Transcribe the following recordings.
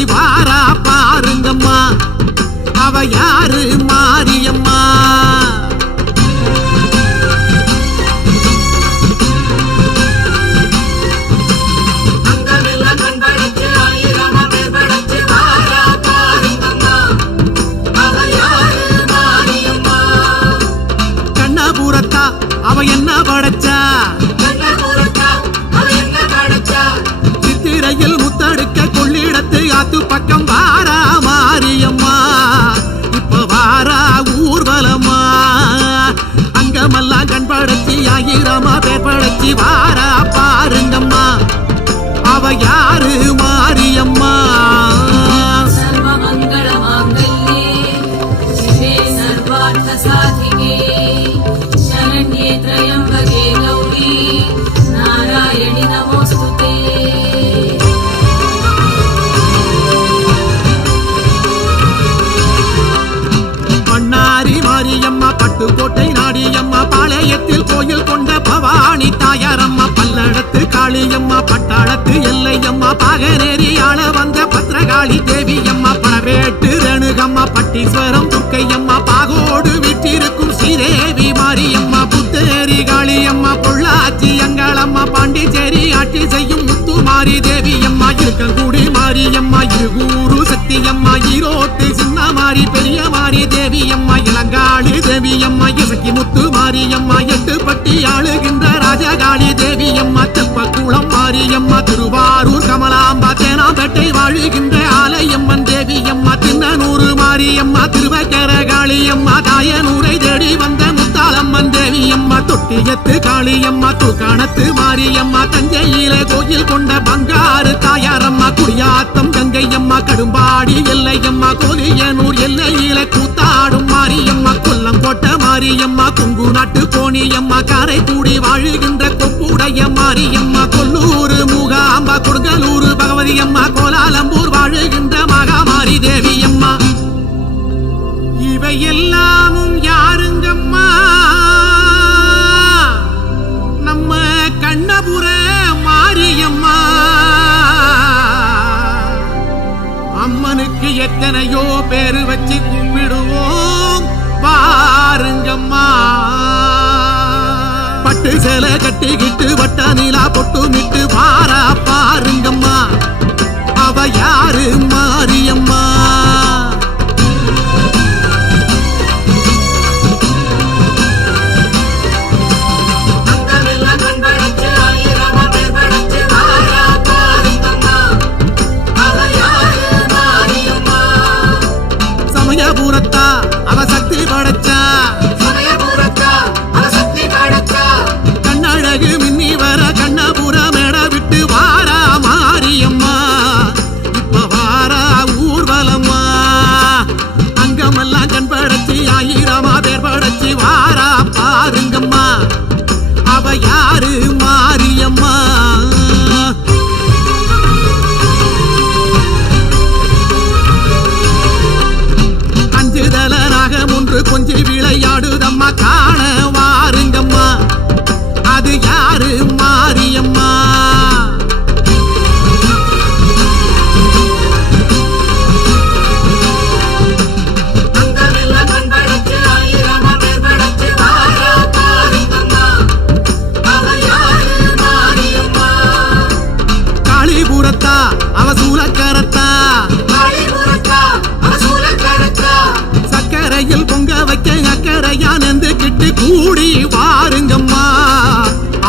படைச்சி வாரா பாருங்கம்மா, அவ யாரு மாரியம்மா. கண்ணபுரத்தா அவ என்ன படைச்சா, சித்திரையில் முத்தடுக்க கொள்ளிடத்து ஆத்து பக்கம் வாரா மாரியம்மா, இப்ப வாரா ஊர்வலமா. அங்கமெல்லாம் கண் படைச்சி ஆயிரமா பேர் படைச்சி வாரா பாருங்கம்மா, அவ யாரு மாரியம்மா. शरण्ये त्र्यम्बके गौरी नारायणि नमोस्तुते. பண்ணாரி மாரியம்மா பட்டுக்கோட்டை நாடியம்மா, பாளையத்தில் கோயில் கொண்ட பவானி தாயாரம்மா, பல்லடத்து காளியம்மா பட்டாளத்து எல்லையம்மா, பாகனேரி ஆள வந்த பத்ரகாளி தேவியம்மா, பழவேட்டு ரேணுகம்மா பட்டீஸ்வரம் துர்க்கையம்மா, பாகோடு வீற்றிருக்கும் ஸ்ரீதேவி மாரியம்மா, புத்தேரி காளியம்மா பொள்ளாச்சி அங்காளம்மா, பாண்டிச்சேரி ஆட்சி செய்யும் முத்துமாரி தேவியம்மா, இருக்கங்குடி மாரியம்மா, இருகூரு சக்தியம்மா, ஈரோட்டு சின்ன மாரி பெரிய மாரி தேவியம்மா, இளங்காளி தேவியம்மா, இசக்கி முத்து மாரியம்மா, எட்டுப்பட்டி ஆளுகின்ற ராஜகாளி தேவியம்மா, தெப்பக்குளம் மாரியம்மா, திருவாரூர் கமலாம்பா, தேனாம்பேட்டை வாழுகின்ற ஆலயம்மன் தேவியம்மா, தின்னனூர் மாரியம்மா, திருவக்கர காளியம்மா, தாயனூரை தேடி வந்த முத்தாளம்மன் தேவியம்மா, தொட்டியத்து காளியம்மா, தூக்காணத்து மாரியம்மா, தஞ்சையில கோயில் கொண்ட பங்காரு தாயாரம்மா, குடியாத்தம் கங்கையம்மா, கடும்பாடி எல்லையம்மா, கோலியனூர் எல்லையில கூத்தாடும் மாரியம்மா, கொல்லங்கோட்ட மாரியம்மா, கொங்கு நாட்டு கோணியம்மா, காரைக்குடி வாழுகின்ற கொப்புடைய மாரியம்மா, கொல்லூர் மூகாம்பா, கொடுங்கலூர் பகவதியம்மா, கோலாலம்பூர் வாழுகின்ற மகாமாரி தேவியம்மா. இவையெல்லாமும் யாருங்கம்மா, நம்ம கண்ணபுர மாரியம்மா. அம்மனுக்கு எத்தனையோ பேரு வச்சு கும்பிடுவோம் பாருங்கம்மா. பட்டு சேலை கட்டிக்கிட்டு வட்ட நிலா பொட்டு மிட்டு வாரா பாருங்கம்மா, அவ யாரு மாரியம்மா. சமயபுரத்தா அவ சக்தி படைச்சா, கண்ணழகு மின்னி வர கண்ணபுர மேட விட்டு வாரா மாரியம்மா, இப்ப வாரா ஊர்வலம்மா. அங்கமெல்லாம் கண் படைச்சி ஆயிரமா பேர் படைச்சி வாரா பாருங்கம்மா, அவ யாரு மாரியம்மா. கொஞ்சி விளையாடுதம்மா, காண வாருங்கம்மா, அது யாரு மாரியம்மா. காளிபுரத்தா அவ சூலக்கரத்தா, சக்கரையில் பொங்க வைக்க அக்கறையா நெந்துக்கிட்டு கூடி வாருங்கம்மா,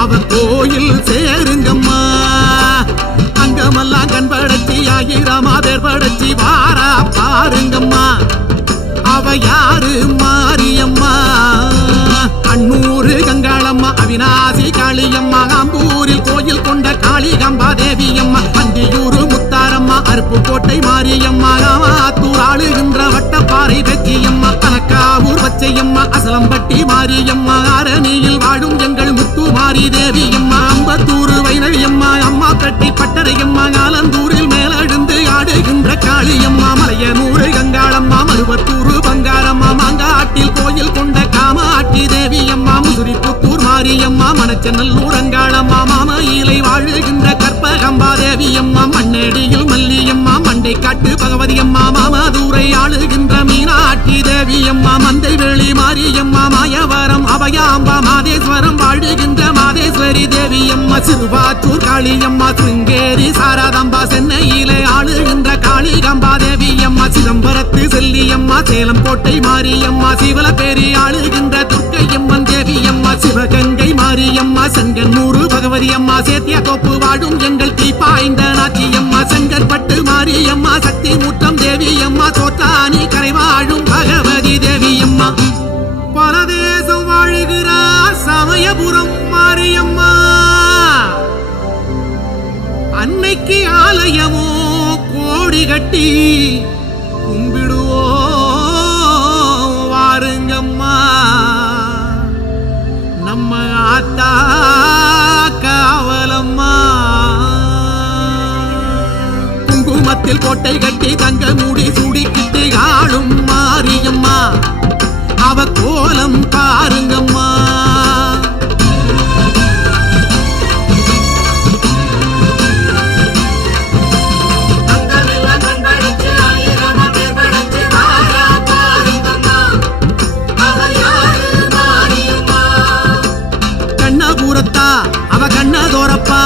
அவ கோயில் சேருங்கம்மா. அங்கமெல்லாம் கண் படைச்சி ஆயிரமா பேர் படைச்சி வாரா பாருங்கம்மா, அவ யாரு மாரியம்மா. அன்னூரு கங்காளம்மா, அவிநாசி காளியம்மா, ஆம்பூரில் கோயில் கொண்ட காளிகம்பா தேவியம்மா, பந்தியூரு முத்தாரம்மா, அருப்புக்கோட்டை மாரியம்மா, ஆத்தூர் ஆளுகின்ற வட்டப்பாறை வெற்றியம்மா, கனக்காவூர் பச்சையம்மா, அசலம்பட்டி மாரியம்மா, அரணியில் வாழும் எங்கள் முத்துமாரி தேவியம்மா, அம்பத்தூர் வைணவியம்மா, அம்மாப்பட்டி பட்டறையம்மா, ஆலந்தூரில் மேலெழுந்து ஆடுகின்ற காளியம்மா, மலையனூரு கங்காளம்மா, மருவத்தூர் பங்காரம்மா, மாங்காட்டில் கோயில் கொண்ட காமாட்சி தேவியம்மா, முதுரிப்புத்தூர் மாரியம்மா, மணச்சநல்லூர் அங்காளம்மா, மாமையிலை வாழுகின்ற கற்பகம்பா தேவியம்மா, மண்ணேடியில் மல்லியம்மா, மண்டைக்காட்டு பகவதி அம்மா மாமதுரை ஆளுகின்ற மீனாட்சி தேவி அம்மா மந்தை வெளி மாரியம்மா மாயவரம் அபயாம்பா மாதேஸ்வரம் வாழுகின்ற மாதேஸ்வரி தேவி அம்மா சிறுவாச்சூர் காளியம்மா சிருங்கேரி சாரதாம்பா சென்னையிலே ஆளுகின்ற காளிகம்பா தேவி அம்மா சிதம்பரத்து செல்லியம்மா சேலம் கோட்டை மாரியம்மா சிவலப்பேரி ஆளுகின்ற துர்க்கையம்மன் தேவி அம்மா சிவகங்கை மாரியம்மா செங்கன்னூரு பகவதி அம்மா சேத்திய தோப்பு வாழும் எங்கள் தீப்பாய்ந்த நாச்சியம்மா செங்கற்பட்டு மாரியம்மா சக்தி முற்றம் தேவி அம்மா தோற்றானி கரை வாழும் பகவதி தேவி அம்மா பரதேசம் வாழுகிறார் சமயபுரம் மாரியம்மா அன்னைக்கு ஆலயமோ கோடி கட்டி கும்பிடுவோ வாருங்கம்மா நம்ம ஆத்தா காவலம்மா குங்குமத்தில் கோட்டை கட்டி தங்க மூடி சுடிக்கிட்டு ஆளும் மாரியம்மா அவ கோலம் பாருங்கம்மா கண்ணபுரத்தா அவ கண்ணதோரப்பா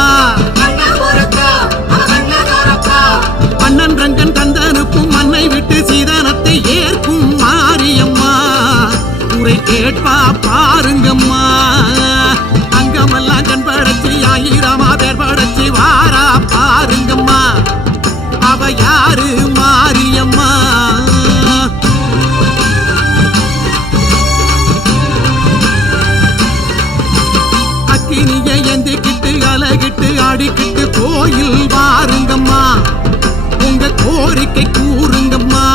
பன்னன் ரங்கன் தந்தனுப்பும் மண்ணை விட்டு சீதனத்தை ஏற்கும் மாரியம்மா உரை கேட்பா பாருங்கம்மா அங்கமெல்லாம் கண்படச்சி ஆயிரமா பேர் படச்சி வாரா பாருங்கம்மா அவ யாரு மாரியம்மா அக்கினியை எந்திக்கிட்டு அலகிட்டு ஆடிக்கிட்டு கோயில் வாருங்கம்மா உங்க கோரிக்கை கூறுங்கம்மா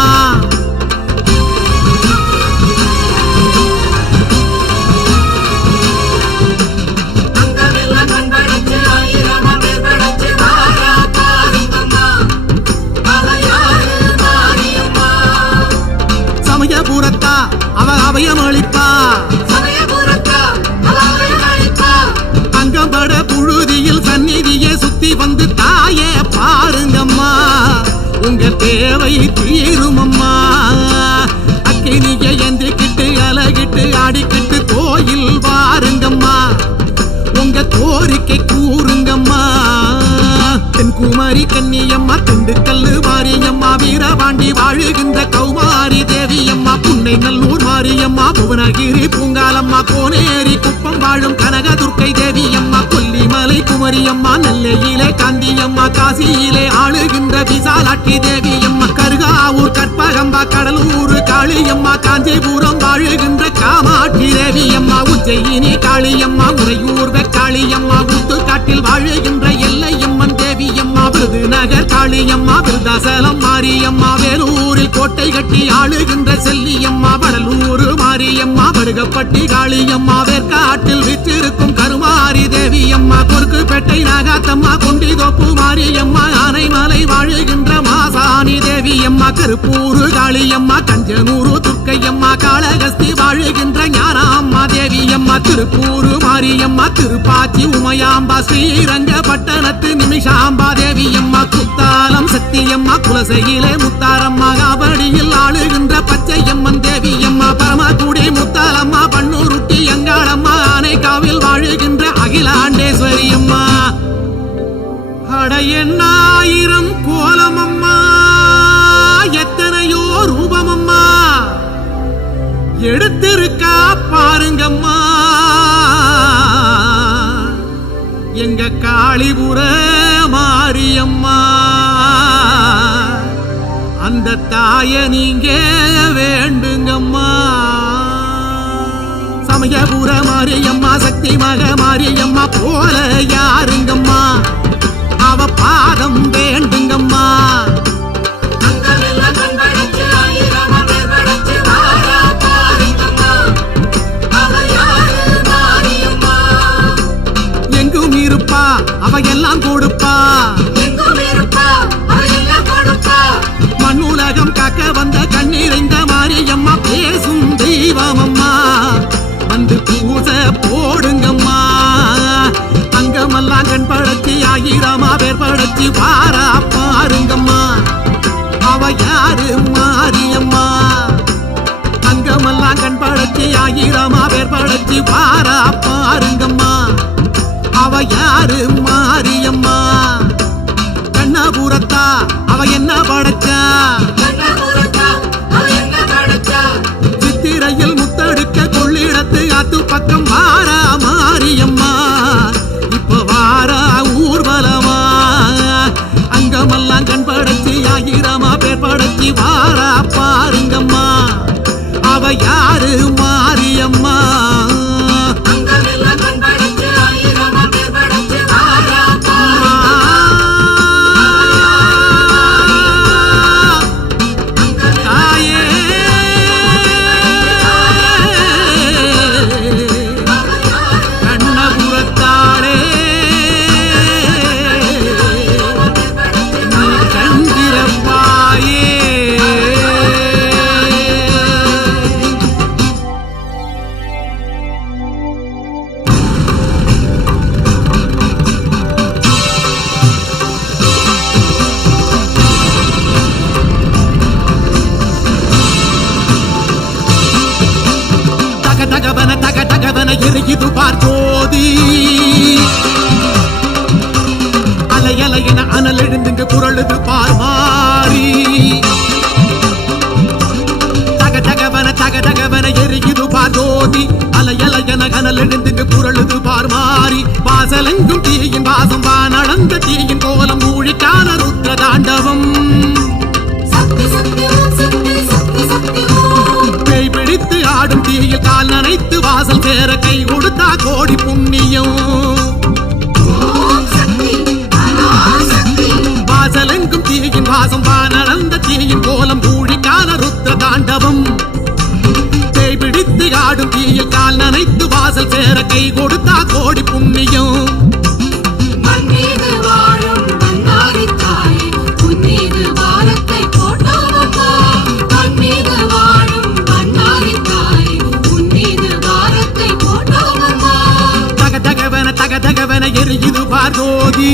சமயபுரத்தா அவ அபயம் அளிப்பா அங்கம்பட புழுதியில் சந்நிதியை சுத்தி வந்து தாயே பாருங்கம்மா உங்க தேவை தீருமம்மா அக்கினியை எந்திக்கிட்டு அலகிட்டு ஆடிக்கிட்டு கோயில் வாருங்கம்மா உங்க கோரிக்கை கூறுங்கம்மா தென்குமாரி கன்னியம்மா திண்டுக்கல்லு மாரியம்மா வீரபாண்டி வாழுகின்ற கௌமாரி தேவியம்மா புன்னை நல்லூர் மாரியம்மா புவனகிரி பூங்காலம்மா கோனேரி குப்பம் வாழும் கனகதுர்க்கை தேவியம்மா கொல்லிமலை குமரியம்மா நெல்லையிலே காந்தியம்மா காசியிலே ஆளுகின்ற விசாலாட்சி தேவியம்மா கருகாவூர் கற்பகம்பா கடலூர் காளியம்மா காஞ்சிபுரம் வாழுகின்ற காமாட்சி தேவியம்மா உஜ்ஜயினி காளியம்மா உறையூர் காளியம்மா ஊத்துக்காட்டில் வாழுகின்ற எல்லையம்மன் தேவியம்மா விருதுநகர் காளியம்மா விருதாசலம் மாரியம்மா வேலூரில் கோட்டை கட்டி ஆளுகின்ற செல்லியம்மா வடலூர் மாரியம்மா படுகப்பட்டி காளியம்மா வேற்காட்டில் விற்றிருக்கும் கருமாரி தேவியம்மா பொறுக்குப்பேட்டை நாகாத்தம்மா கொண்டிதோப்பு மாரியம்மா ஆனைமலை வாழுகின்ற மாசாணி தேவியம்மா கருப்பூர் காளியம்மா கஞ்சனூர் துர்க்கையம்மா காளகஸ்தி வாழுகின்ற ஞானாம்மா தேவியம்மா திருப்பூர் மாரியம்மா திருப்பாச்சி உமையாம்பா ஸ்ரீரங்கப்பட்டணத்து நிமிஷாம்பா தேவியம்மா குத்தாலம் சத்தியம்மா குலசையிலே முத்தாரம்மா காவடியில் ஆளுகின்ற பச்சையம்மன் தேவியம்மா பரமக்குடி முத்தாலம்மா பன்னூருட்டி அங்காளம்மா ஆனைக்காவில் வாழுகின்ற அகிலாண்டேஸ்வரி அம்மா அட எண்ணாயிரம் கோலமம்மா எத்தனையோ ரூபமம்மா எடுத்திருக்கா பாருங்கம்மா எங்க காளிபுர மாரியம்மா அந்த தாய நீங்க வேண்டுங்கம்மா சமயபுர மாரியம்மா சக்தி மக மாரியம்மா போல யாருங்கம்மா அவ பாதம் வேண்டுங்கம்மா எங்கும் இருப்பா அவ எல்லாம் கொடுப்பா மண்ணுலகம் காக்க வந்த கண்ணீரைந்த மாரியம்மா பேசும் தெய்வமம்மா வந்து பூசை போடுங்கம்மா அங்கமெல்லாம் கண் படைச்சி ஆயிரமா பேர் படைச்சி வாரா பாருங்கம்மா அவ அவ யாரு மாரியம்மா அங்கமெல்லாம் கண் படைச்சி ஆயிரமா பேர் படைச்சி வாரா பாருங்கம்மா அவ யாரு மாரியம்மா கண்ணபுரத்தா அவ என்ன படைச்சா சித்திரையில் முத்தெடுக்க கொள்ளிடத்து அத்து பக்கம் வாரா மாரியம்மா இப்ப வாரா ஊர்வலமா அங்கமெல்லாம் கண் படைச்சி ஆயிரமா பேர் படைச்சி வாரா பாருங்கம்மா அவ யாரு மாரியம்மா எரியுது பார்த்தோதி அலையலையன அனல் எழுந்துங்க குரலுது பார்மாரி தகதகவன எரியுது பார்த்தோதி அலையலையன அனல் எழுந்துங்க குரலுது பார்மாரி வாசலெங்கும் தீயின் வாசம் நடந்த தீயின் கோலம் மூழிக்கான ருத்ர தாண்டவம் பேய் பிடித்து ஆடும் தீயில் கால் நனைத்து வாசல் சேர கை கொடுத்தா கோடி புண்ணியம் வாசலெங்கும் தீயின் வாசம் நடந்த தீயின் கோலம் ஊழிக்கான ருத்ர தாண்டவம் பேய் பிடித்து ஆடும் தீயில் கால் நனைத்து வாசல் சேர கை கொடுத்தா கோடி புண்ணியம் தகதகவன எரியுது பார்கோதி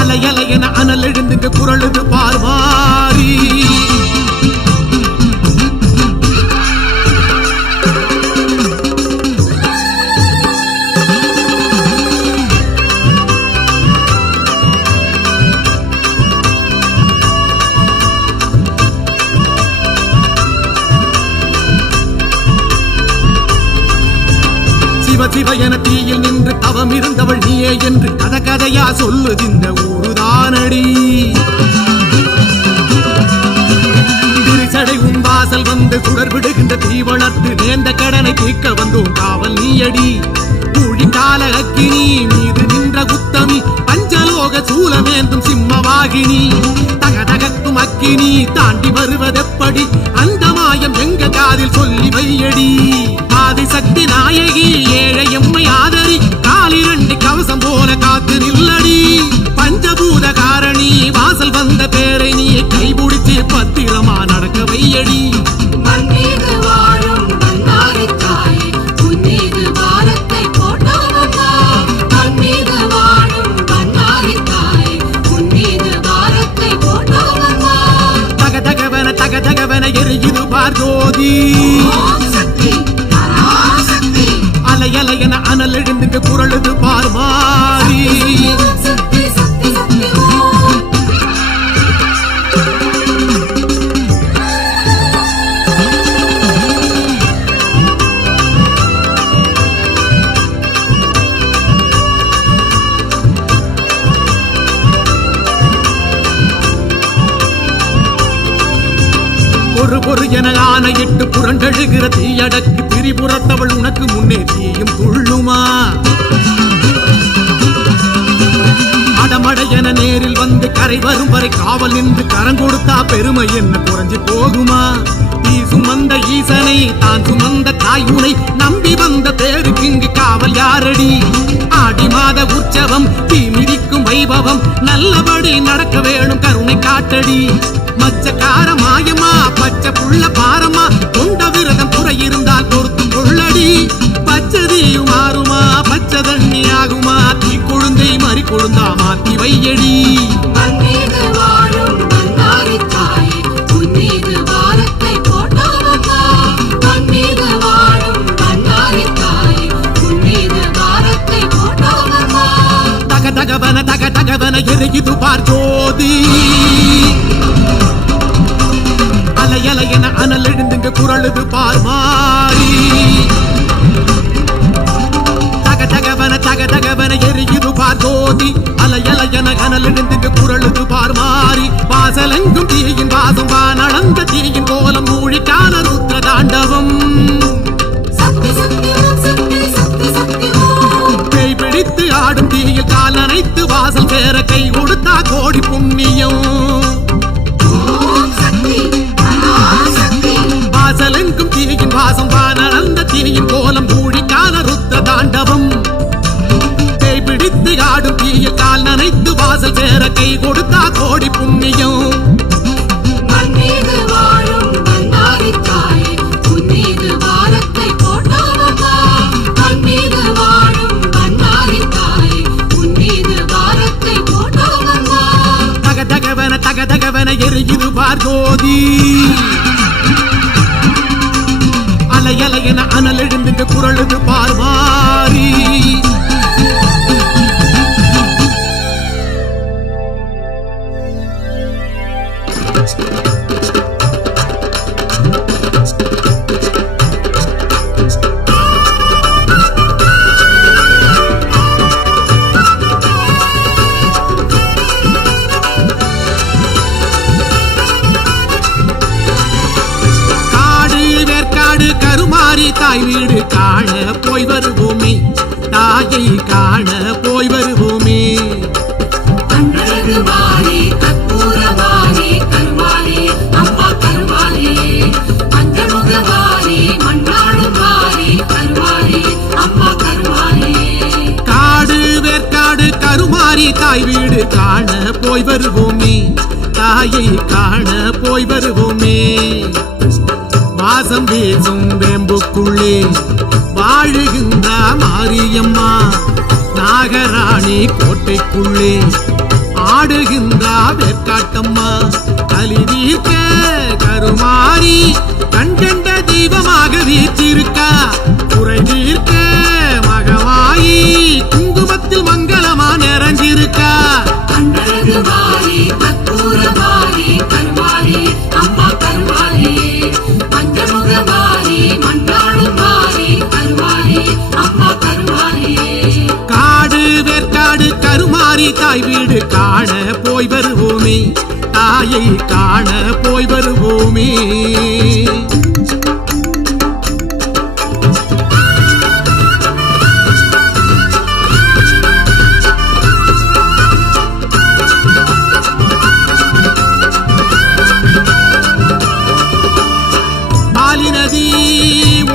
அலையலையன அனல் எழுந்துங்க குரலுது பார்வாரி சிவ என தீயில் நின்று தவம் இருந்தவள் நீயே என்று கதையா சொல்லுகின்ற ஊருதானடி திருச்சடை உன் வாசல் வந்து சுடர் விடுகின்ற தீ வளர்த்து நேர்ந்த கடனை தீர்க்க வந்தோம் காவல் நீயடி ஊழிக்கால அக்கினி மீது நின்ற குத்தமி பஞ்சலோக சூலமேந்தும் சிம்மவாகினி தகதகக்கும் அக்கினி தாண்டி வருவதெப்படி அந்த மாயம் எங்க காதில் சொல்லி வையடி ஆதிசக்தி நாயகி ஏழை எம்மை ஆதரி காலிரண்டு கவசம் போல காத்து நில்லடி பஞ்சபூத காரணி வாசல் வந்த பேரை நீ கைபிடிச்சு பத்திரமா நடக்க வையடி தகதகவன எரியுது பார்கோதி அலையலையன அனல் எழுந்துங்க குரலுது பார்மாரி பொறு என ஆணையிட்டு புரண்டழுகிற தீயடக்கு திரிபுரத்தவள் உனக்கு முன்னே தீயும் துள்ளுமா அடமட என நேரில் வந்து கரை வரும் வரை காவல் நின்று கரம் கொடுத்தா பெருமை என்ன குறைஞ்சு போகுமா தீ சுமந்த ஈசனை தான் சுமந்த தாயுனை நம்பி வந்த பேருக்கு இங்கு காவல் யாரடி ஆடி மாத உற்சவம் தீ மிதிக்கும் வைபவம் நல்லபடி நடக்க வேணும் கருணை காட்டடி மச்சக்கார மாயமா பச்சை புள்ள பாரமா கொண்ட விரதம் குறை இருந்தால் பொறுத்தும் கொள்ளடி பச்சதியும் மாறுமா பச்சை தண்ணி ஆகுமா தீ கொழுந்தை மறி கொழுந்தா மாத்தி வையடி குரலுது பார் மாறி தகதகவன எரியுது பார் ஜோதி அலையலையன கனலெழுந்து குரலுது பார் மாறி வாசலெங்கும் தீயின் வாசம் வானளந்த தீயின் கோலம் மூழிக்கான ருத்ர தாண்டவம் பேய் பிடித்து ஆடும் தீயில் கால் நனைத்து வாசல் சேர கை கொடுத்தா கோடி புண்ணியம் வாசலெங்கும் தீயின் வாசம் வானளந்த தீயின் கோலம் மூழிக்கான ருத்ர தாண்டவம் பேய் பிடித்து ஆடும் தீயில் கால் நனைத்து வாசல் சேர கை கொடுத்தா கோடி புண்ணியம் தகதகவன எரியுது பார் ஜோதி அலையலையன அனல் எழுந்து குரலுது பார் மாறி தாய் வீடு காண போய் வருவோமே தாயை காண போய் வருவோமே காடு வேற்காடு கருமாறி தாய் வீடு காண போய் வருவோமே தாயை காண போய் வருவோமே வாசம் வீசும் வேம்புக்குள்ளே வாழுகின்ற மாரியம்மா நாகராணி கோட்டைக்குள்ளே ஆடுகின்ற வேற்காட்டம்மா கலி தீர்க்க கருமாறி கண்கண்ட தெய்வமாக வீற்றிருக்கா குறை தீர்க்க மகவாயி குங்குமத்தில் மங்களமா நிறைஞ்சிருக்கா காடு வேற்காடு கருமாறி தாய் வீடு காண போய் வருவோமே தாயை காண போய் வருவோமே நதி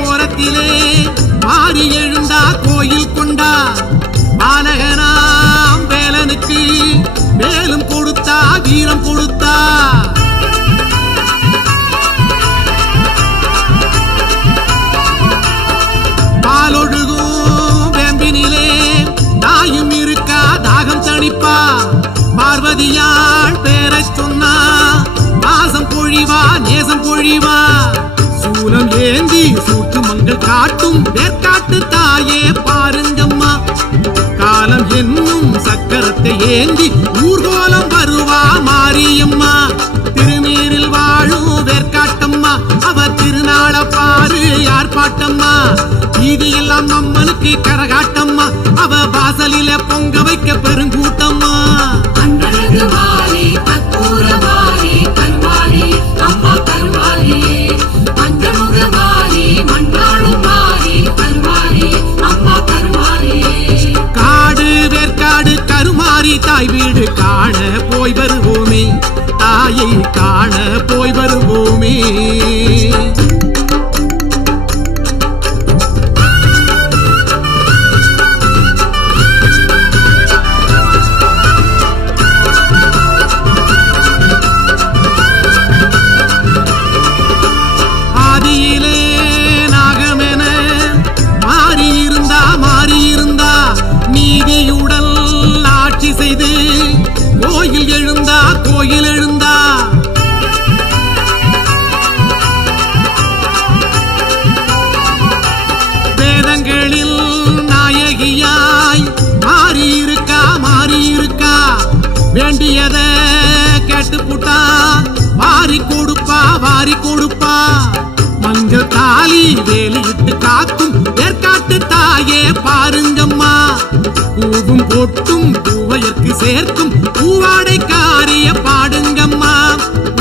ஓரத்திலே மாறி எழுந்தா கோயில் கொண்டா பாலகனாம் வேலனுக்கு மேலும் கொடுத்தா வீரம் கொடுத்தா பாலொழுகும் வேம்பினிலே தாயும் இருக்கா தாகம் தணிப்பா பார்வதியாள் பேரை சொன்னா வாசம் பொழிவா நேசம் பொழிவா சூலம் ஏந்தி சூட்டு மங்கள் காட்டும் வேற்காட்டு தாயே பாருங்கம்மா காலம் என்னும் சக்கரத்தை ஏந்தி ஊர்கோலம் வருவா மாரியம்மா திருநீரில் வாழும் வேற்காட்டம்மா அவர் திருநாள பாரு யார் பாட்டம்மா வீதியெல்லாம் அம்மனுக்கு கரகாட்டம்மா அவ வாசலில பொங்க வைக்க பெருங்கூட்டம்மா காடு வேற்காடு கருமாறி தாய் வீடு காண போய் வருவோமே தாயை காண போய் வருவோமே கோயில் எழுந்தா வேலியிட்டு காக்கும் வேர்க்காட்டு தாயே பாருங்கம்மா. பூவும் பொட்டும் பூவையற்கு சேர்க்கும் பூவாடை காரிய பாடுங்கம்மா.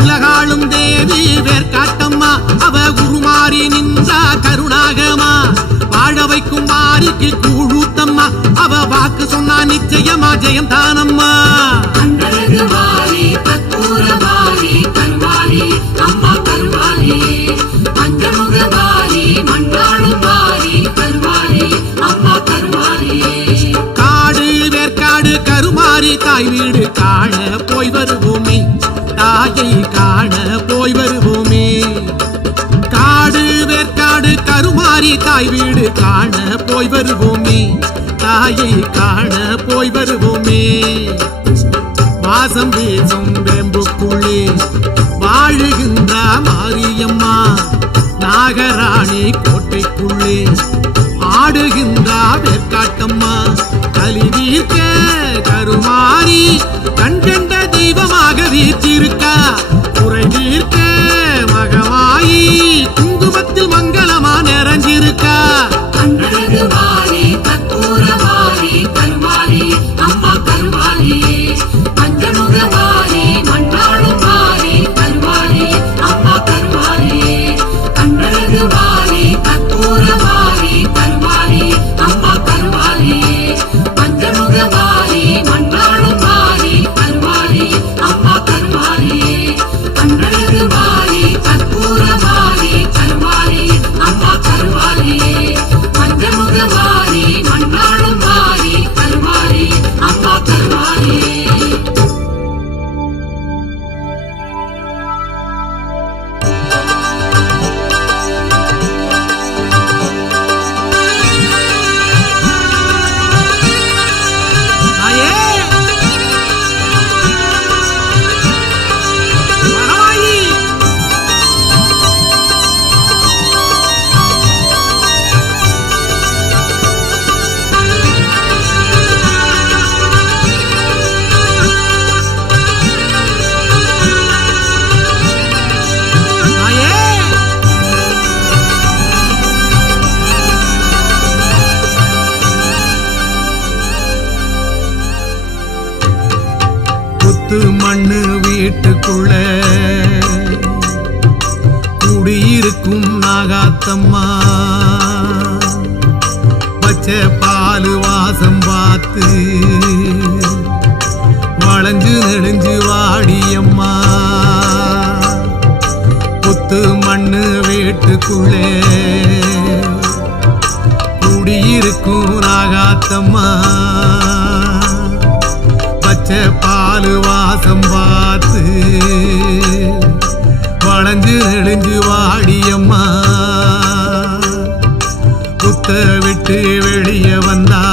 உலகாளும் தேவி வேர்க்காட்டம்மா, அவ உருமாறி நின்றா கருணாகமா. வாழ வைக்கும் மாறிக்கு கூழூத்தம்மா, அவ வாக்கு சொன்னா நிச்சயமா ஜெயம் தானம்மா. அம்மா கருவாரி பஞ்சமுகவாரி மண்ணாளும் வாரி கருவாரி அம்மா கருவாரி. காடு வேர்க்காடு கருமாறி தாய் வீடு காண போய் வருவோமே, தாயை காண போய் வருவோமே. காடு வேர்க்காடு கருமாறி தாய் வீடு காண போய் வருவோமே, தாயை காண போய் வருவோமே. வாசம் வீசும் வேம்புக்குள்ளே வாழுகின்ற மாரியம்மா, நாகராணி கோட்டைக்குள்ளே ஆடுகின்ற வேர்க்காட்டம்மா. கலிவீர்க்க கருமாறி கண்கண்ட தெய்வமாக வீற்றிருக்கா. குறைவீர்க்க மகமாயி குங்குமத்தில் மங்களமா நிறைஞ்சிருக்கா. கண்ணழகுவாரி கற்பூரவாரி கருவாரி அம்மா கருவாரி பஞ்சமுகவாரி மண்ணாளும் வாரி கருவாரி அம்மா கருவாரி. கண்ணழகுவாரி கற்பூரவாரி கருவாரி அம்மா கருவாரி பஞ்சமுகவாரி மண்ணாளும் வாரி கருவாரி அம்மா கருவாரி. கண்ணழகுவாரி கற்பூரவாரி கருவாரி அம்மா கருவாரி பஞ்சமுகவாரி மண்ணாளும் வாரி கருவாரி அம்மா கருவாரி. மண்ணு வீட்டுக்குள்ள குடியிருக்கும் நாகாத்தம்மா. பச்சை பாலு வாசம் பார்த்து வளைஞ்சு நெடுஞ்சு வாடியம்மா. புத்து மண்ணு வீட்டுக்குள்ளே குடியிருக்கும் நாகாத்தம்மா. பச்சை பாலு வாசம் பார்த்து வளைஞ்சு நெடுஞ்சு வாடியம்மா. புத்த விட்டு வெளியே வந்தா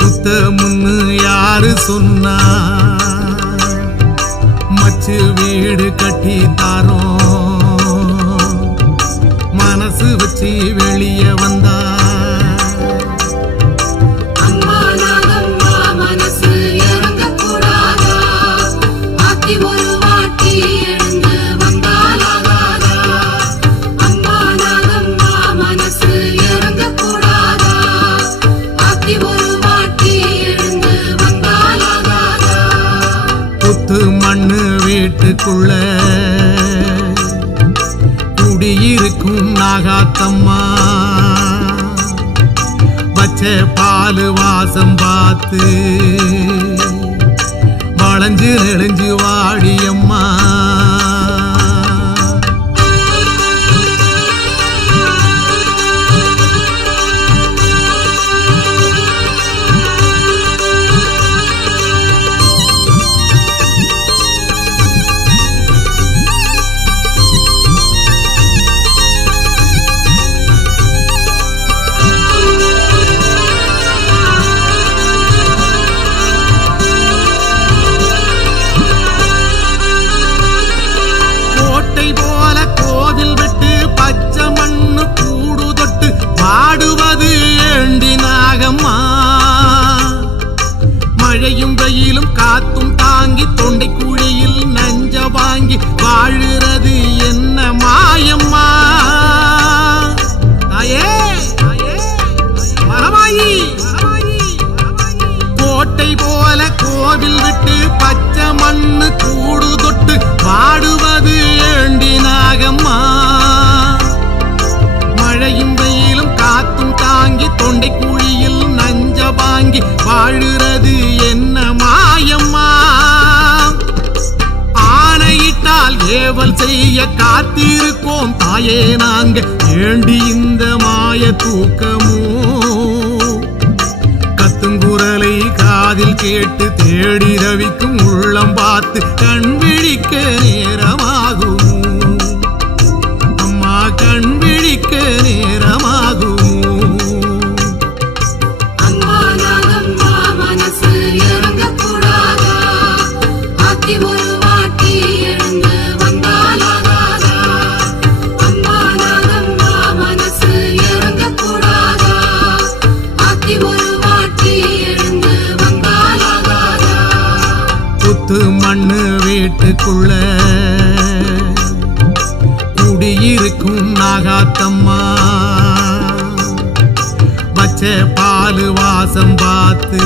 புத்த முன்னு யாரு சொன்னா. மச்சு வீடு கட்டி தாரோம் மனசு வச்சு வெளியே வந்தா. மண்ணு வீட்டுக்குள்ள குடியிருக்கும் நாகாத்தம்மா. பச்சை பாலு வாசம் பார்த்து வளைஞ்சு நெடுஞ்சு வாடியம்மா. காத்திருக்கோம் தாயே நாங்க ஏண்டி இந்த மாய தூக்கமோ கத்துங்குரலை காதில் கேட்டு தேடி ரவிக்கும் உள்ளம் பார்த்து கண் விழிக்க நேரமாகும் அம்மா கண் விழிக்க நேரமாகும் மண்ணு வீட்டுக்குள்ள குடியிருக்கும் நாகாத்தம்மா பச்சை பாலு வாசம் பார்த்து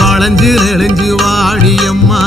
வளைஞ்சு நெளிஞ்சு வாடியம்மா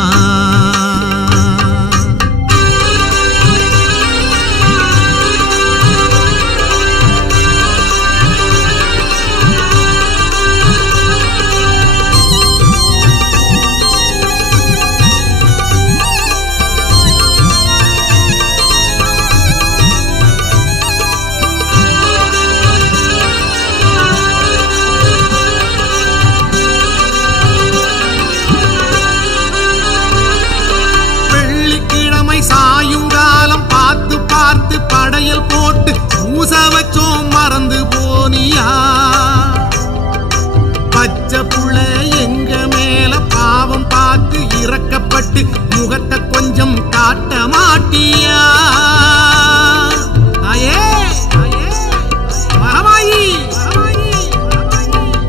சாயுங்காலம் பார்த்து பார்த்து படையல் போட்டு பூச வச்சோம் மறந்து போனியா பச்சை புள்ள எங்க மேல பாவம் பார்த்து இறக்கப்பட்டு முகத்தை கொஞ்சம் காட்ட மாட்டியா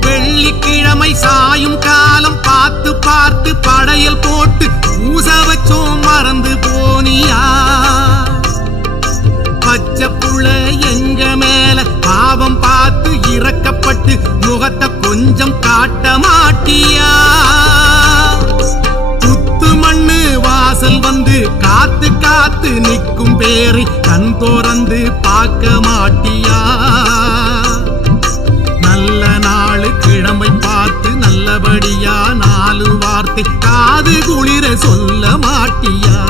வெள்ளிக்கிழமை சாயும் காலம் பார்த்து பார்த்து படையல் போட்டு பூச வச்சோம் மறந்து போனியா பச்சை புள்ள எங்க மேல பாவம் பார்த்து இறக்கப்பட்டு முகத்தை கொஞ்சம் காட்ட மாட்டியா புத்து மண்ணு வாசல் வந்து காத்து காத்து நிற்கும் பேரை கண் தோறந்து பார்க்க மாட்டியா நல்ல நாளு கிழமை பார்த்து நல்லபடியா நாலு வார்த்தை காது குளிர சொல்ல மாட்டியா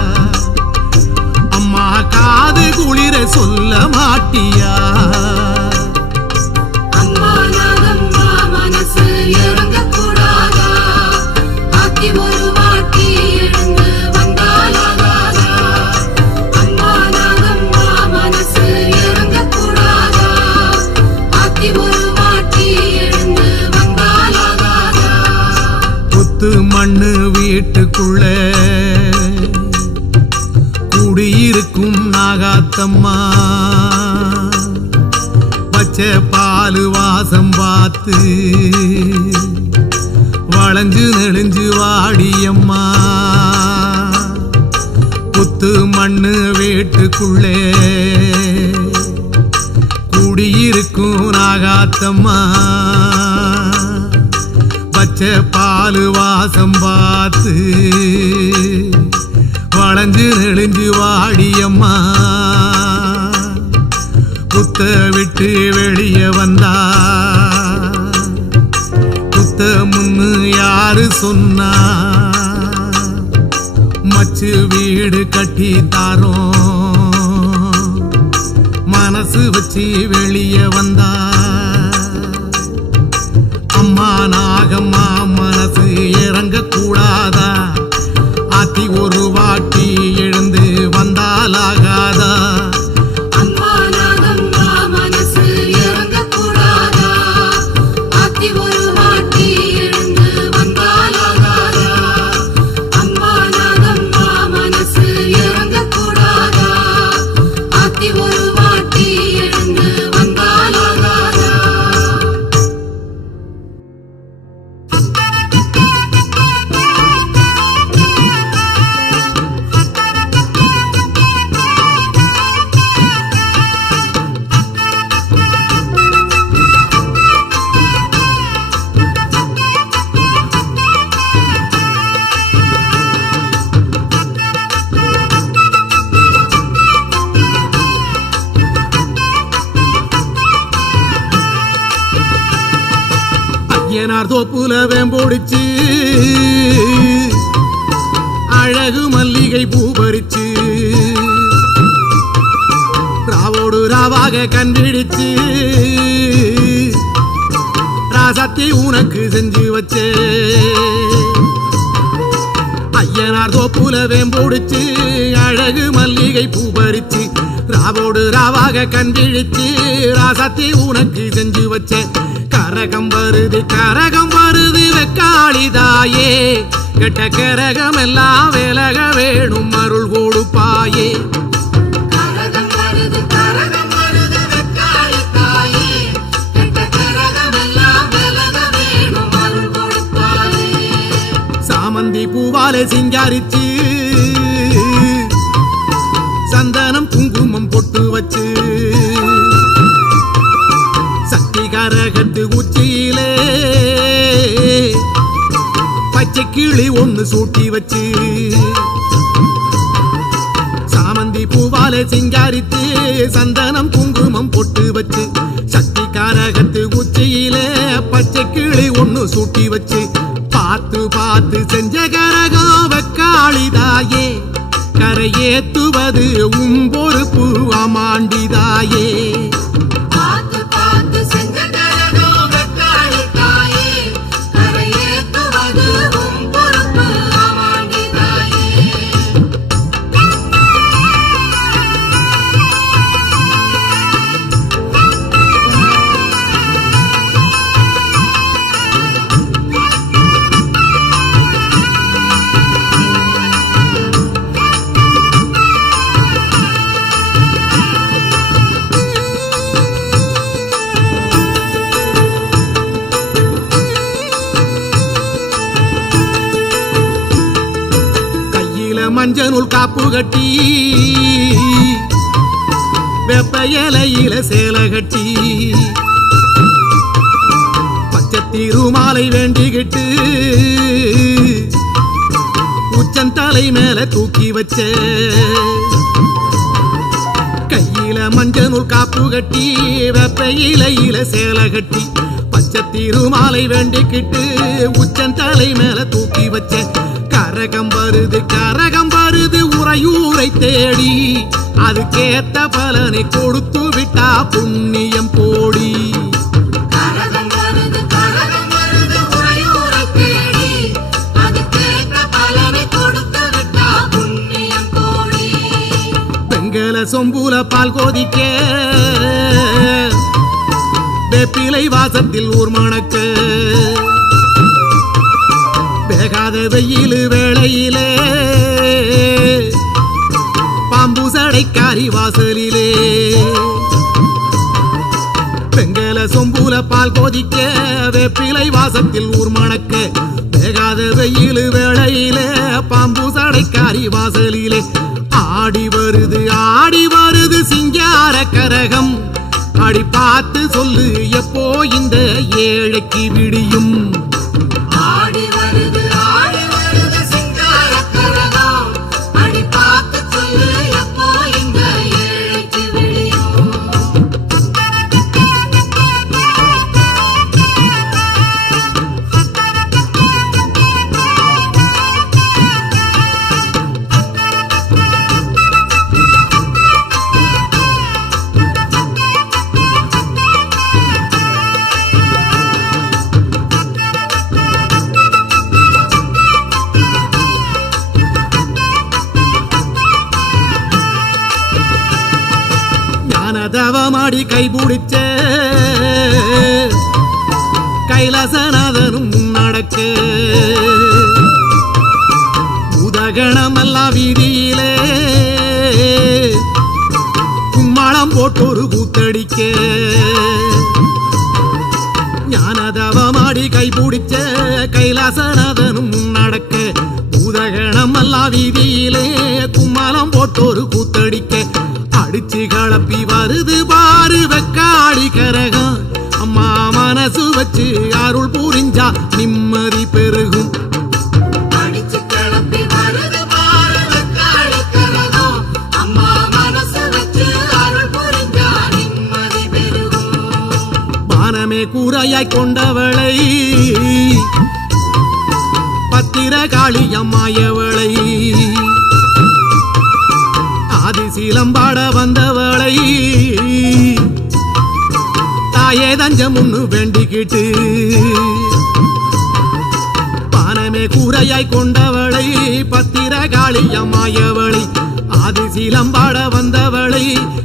அம்மா காது குளிர சொல்ல மாட்டியா மண்ணு வீட்டுக்குள்ள குடியிருக்கும் நாகாத்தம்மா பச்சை பாலு வாசம் பார்த்து வளைஞ்சு நெளிஞ்சு வாடியம்மா புத்து மண்ணு வீட்டுக்குள்ளே குடியிருக்கும் நாகாத்தம்மா பச்சை பாலு வாசம் பார்த்து வளைஞ்சு நெளிஞ்சு வாடியம்மா புத்த விட்டு வெளியே வந்தா புத்த முன்னு யாரு சொன்னா மச்சு வீடு கட்டி தாரோம் மனசு வச்சு வெளியே வந்தா அம்மா நாகம்மா மனசு இறங்க கூடாதா ஆத்தி ஒரு வாட்டி எழுந்து வந்தாலாகாதா ஐயனார் தோப்புல வேம்போடிச்சு அழகு மல்லிகை பூ பறிச்சு ராவாக கண் விழிச்சு ராசாத்தி உனக்கு செஞ்சு வச்சே ஐயனார் தோப்புல வேம்பொடிச்சு அழகு மல்லிகை பூ பறிச்சு ராவோடு ராவாக கண் விழிச்சு ராசாத்தி உனக்கு செஞ்சு வச்சே கரகம் வருது வெக்காளிதாயே கெட்ட கரகம் எல்லாம் விலக வேணும் அருள் கொடுப்பாயே சாமந்தி பூவாலே சிங்காரிச்சு சந்தனம் குங்குமம் பொட்டு வச்சு சக்தி கரகத்து உச்சியிலே பச்சை கிளி ஒண்ணு சூட்டி வச்சு சாமந்தி பூவாலே சிங்காரித்து சந்தனம் குங்குமம் பொட்டு வச்சு சக்தி கரகத்து உச்சியிலே பச்சை கிளி ஒண்ணு சூட்டி வச்சு பார்த்து பார்த்து செஞ்ச கரகம் வெக்காளிதாயே கரையேத்துவது உன் பொறுப்பு அமாண்டிதாயே மஞ்சனுள் காப்பு கட்டி வெப்ப இலையில சேலை கட்டி பச்சை திருமாலை வேண்டிக்கிட்டு உச்சன் தலை மேல தூக்கி வச்ச கையில மஞ்சனுள் காப்பு கட்டி வெப்ப இலையில சேலை கட்டி பச்சை திருமாலை வேண்டிக்கிட்டு உச்சன் தலை மேல தூக்கி வச்ச கரகம் வருது உறையூரை தேடி அதுக்கேத்த பலனை கொடுத்து விட்டா புண்ணியம் கோடி பெங்கல சொம்புல பால் கோதிக்க வேப்பிலை வாசத்தில் ஊர் மணக்க வேகாத வெயில் வேளையிலே பாம்பு சடைக்காரி வாசலிலே பெங்கல சொம்புல பால் கோதிக்க வேப்பிலை வாசத்தில் ஊர் மணக்க வேகாத வெயில் வேளையிலே பாம்பு சடைக்காரி வாசலிலே ஆடி வருது சிங்கார கரகம் அடி பார்த்து சொல்லு எப்போ இந்த ஏழைக்கு விடியும் தவமாடி கைபிடிச்ச கைலாசநாதனும் நடக்க உதகணமெல்லாம் வீதியிலே கும்மாளம் போட்டொரு கூத்தடிக்க ஞானதவமாடி கைபிடிச்ச கைலாசநாதனும் நடக்க உதகணமெல்லாம் வீதியிலே கும்மாளம் போட்டொரு கூத்தடிக்க அடிச்சு கலப்பி வருது பாரு வெக்காளி கரகம் அம்மா மனசு வச்சு அருள் புரிஞ்சா நிம்மதி பெருகும் வானமே கூரையாய் கொண்டவளை பத்திரகாளி அம்மாயவளை ஆதி சீலம்பாட வந்தவளை தாயே தஞ்சம் ஒண்ணு வேண்டிக்கிட்டு பானமே கூரையாய் கொண்டவளை பத்திரகாளியம்மாயவளை ஆதி சீலம்பாட வந்தவளை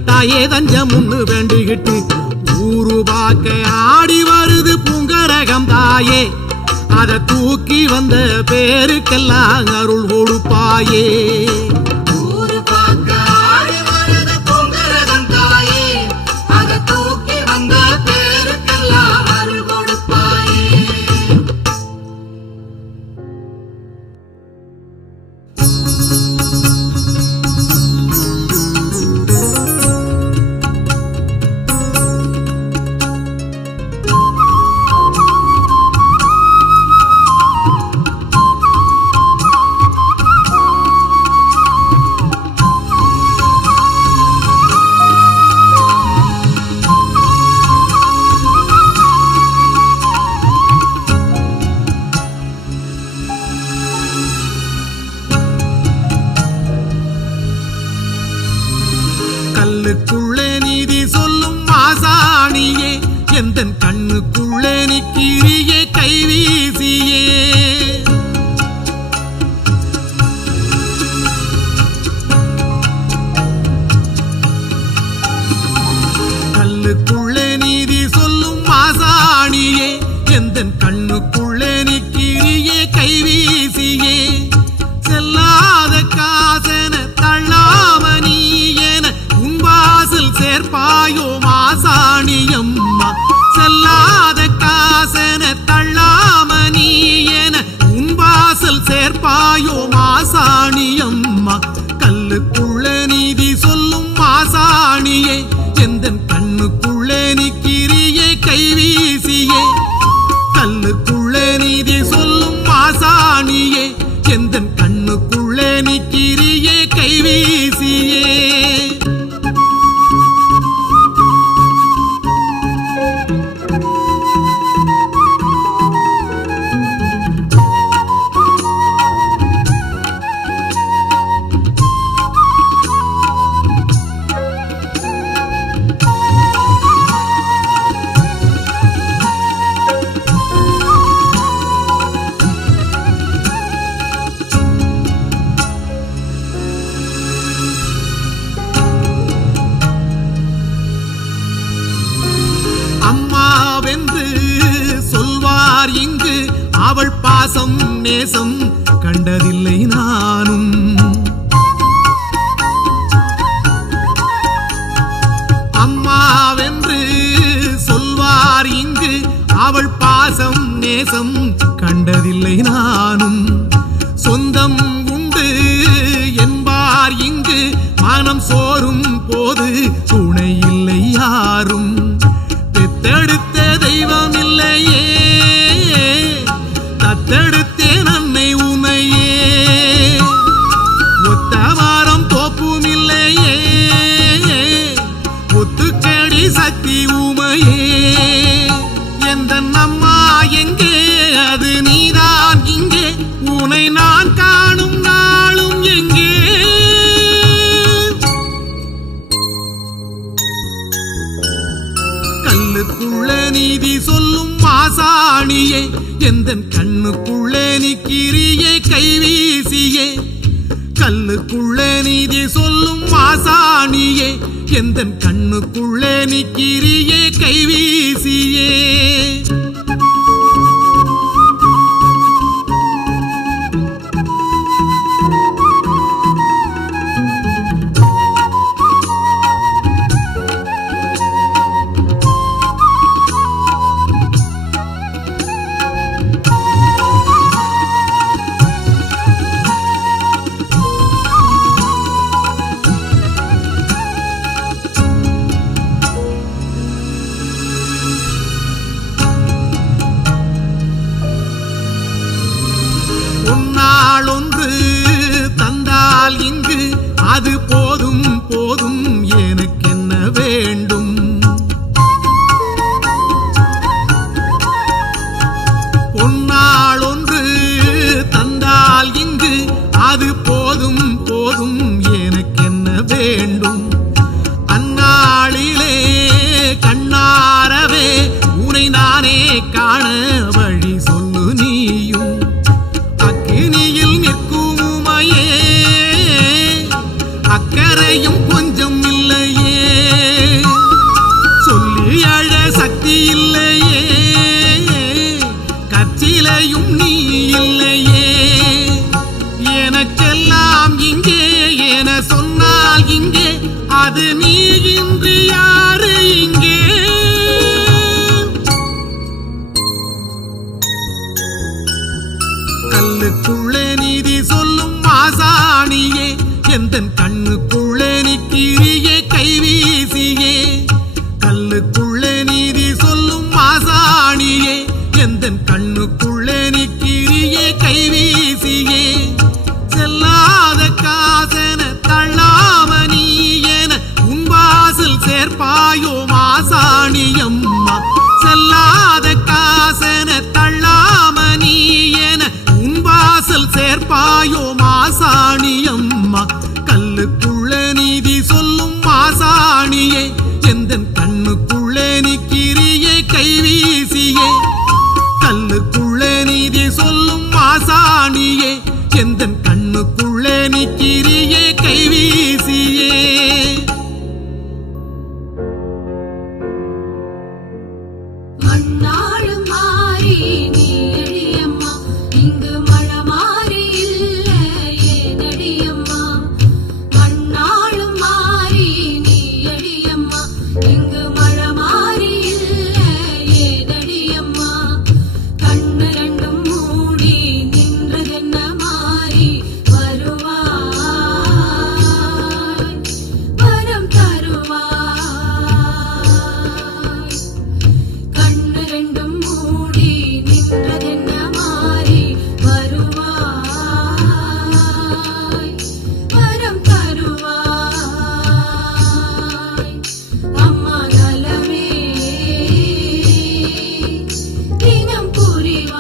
தாயே தஞ்சம் ஒண்ணு வேண்டிக்கிட்டு ஊரு பார்க்க ஆடி வருது பூங்கரகம் தாயே அத தூக்கி வந்த பேருக்கெல்லாம் அருள் கொடுப்பாயே ஊரு பார்க்க ஆடி வருது பொங்கரகம் தாயே அத தூக்கி வந்த பேருக்கெல்லாம் அருள் கொடுப்பாயே கல்லுக்குள்ளே நீதி சொல்லும் மாசாணியே எந்தன் கண்ணுக்குள்ளே நிக்கிறியே கைவீசியே கல்லுக்குள்ளே நீதி சொல்லும் மாசாணியே எந்தன் கண்ணுக்குள்ளே நிக்கிறியே கைவீசியே செல்லாத காசன தள்ளாம நீ என உன்வாசல் சேர்ப்பாயோ மாசாணியம்மா செல்லாத காசன தள்ளாம நீ என உன்வாசல் சேர்ப்பாயோ மாசாணியம்மா கல்லுக்குள்ள நீதி சொல்லும் மாசாணியே எந்தன் கண்ணுக்குள்ளே நிக்கிறியே கைவீசியே கல்லுக்குள்ளே நீதி சொல்லும் மாசாணியே எந்தன் கண்ணுக்குள்ளே நிக்கிறியே கைவீசியே அம்மாவென்று சொல்வார் இங்கு அவள் பாசம் நேசம் கண்டதில்லை நானும் அம்மாவென்று சொல்வார் இங்கு அவள் பாசம் நேசம் கண்டதில்லை நானும் சொந்தம் உண்டு என்பார் இங்கு மனம் சோறும் போது துணை இல்லை யாரும் பெத்தெடுத்த தெய்வம் இல்லையே தத்தெடுத்தேன் அன்னை உனையே ஒத்த மரம் தோப்பும் இல்லையே ஒத்துக்கடி சக்தி உமையே எந்த அம்மா எங்கே அது நீதான் இங்கே உனை நான் காணும் நாளும் எங்கே கல்லுக்குள்ள நீதி சொல்லும் மாசாணியே எந்தன் கண்ணுக்குள்ளே நிக்கிறியே கைவீசியே கல்லுக்குள்ளே நீதி சொல்லும் மாசாணியே எந்தன் கண்ணுக்குள்ளே நிக்கிறியே கைவீசியே அது போதும் போதும் எனக்கென்ன வேண்டும் பொன்னாள் ஒன்று தந்தால் இங்கு அது போதும் போதும் எனக்கென்ன வேண்டும் அந்நாளிலே கண்ணாரவே எனக்கெல்லாம் இங்கே என சொன்னால் இங்கே அது நீ இன்று யாரு இங்கே கல்லுக்குள்ளே நீதி சொல்லும் ஆசானியே எந்தன் கண்ணுக்குள்ளே நிக்கிறியே கைவீசியே கல்லுக்குள்ளே நீதி சொல்லும் ஆசானியே எந்தன் கண்ணுக்குள்ளே நிக்கிறியே கைவீசியே செல்லாத காசென தள்ளாம நீ என உன் வாசல் சேர்ப்பாயோ மாசாணியம்மா செல்லாத காசென தள்ளாம நீ என உன் வாசல் சேர்ப்பாயோ மாசாணியம்மா கல்லுக்குள்ளே நீதி சொல்லும் மாசாணியே எந்தன் கண்ணுக்குள்ளே நிக்கிறியே கைவீசியே கல்லுக்குள்ளே நீதி சொல்லும் ஆசானியே எந்தன் கண்ணுக்குள்ளே நிக்கிறியே கைவீசியே மண்ணாளும் மாறி நீ அடியம்மா இங்கு மழை மாறி இல்ல ஏதடியம்மா மண்ணாளும் மாறி நீ அடியம்மா இங்கு மழை மாறி இல்ல ஏதடியம்மா கண்ணு ரெண்டும் மூடி நின்றதென்ன மாறி வருவாய் வரம் தருவாய் கண்ணு ரெண்டும் மூடி நின்றதென்ன மாறி வருவாய் வரம் தருவாய் அம்மா நலமே தினம் புரிவாய்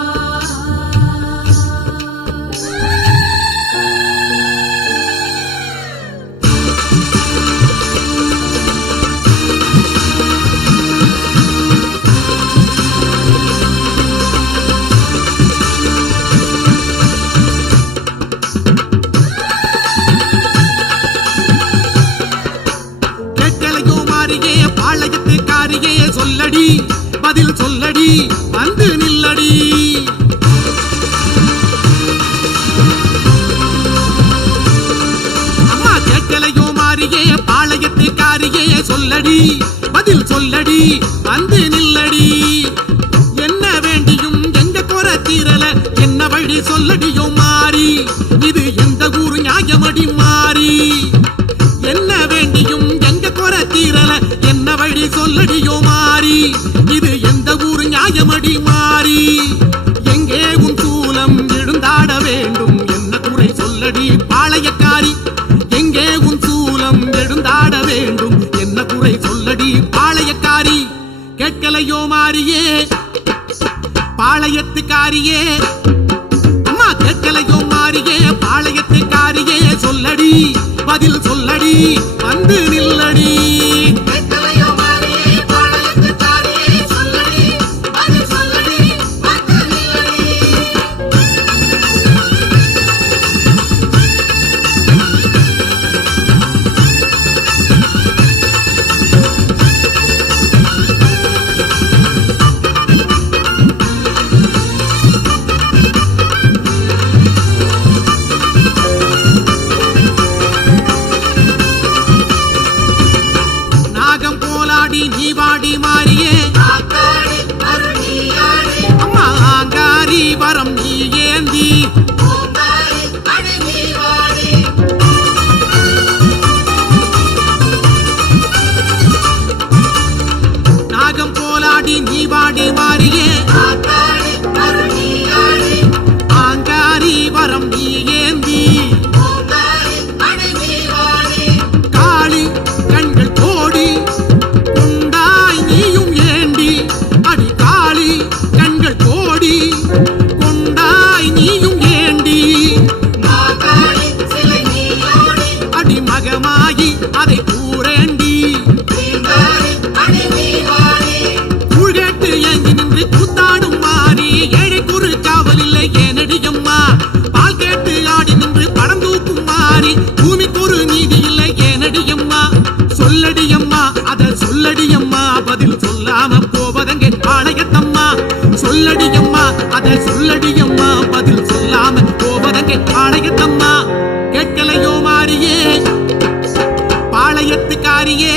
கேட்கலையோ மாறியே பாளையத்து காரியே சொல்லடி பதில் சொல்லடி வந்து நில்லடி அம்மா கேட்கலையோ மாறியே பாளையத்து காரியே சொல்லடி பதில் சொல்லடி வந்து நில்லடி என்ன வேண்டியும் எங்க குறை தீரல என்ன வழி சொல்லடியோ மாறி இது எந்த ஊரு நியாயமடி மாறி என்ன வேண்டியும் எங்க குறை தீரல என்ன வழி சொல்லடியோ மாறி இது எந்த ஊரு நியாயமடி மாறி எங்கே உன் சூலம் எழுந்தாட வேண்டும் என்ன குறை சொல்லடி பாளையக்காரி எங்கே உன் சூலம் எழுந்தாட வேண்டும் என்ன குறை சொல்லடி பாளையக்காரி கேட்கலையோ மாறியே பாளையத்துக்காரியே அம்மா கேட்கலையோ மாறியே பாளையத்துக்காரியே சொல்லடி பதில் சொல்லடி வந்து நில்லடி கேட்கலையோ மாறியே பாளையத்துக்காரியே சொல்லடி பதில் சொல்லடி வந்து நில்லடி அம்மா கேட்கலையோ மாறியே பாளையத்துக்காரியே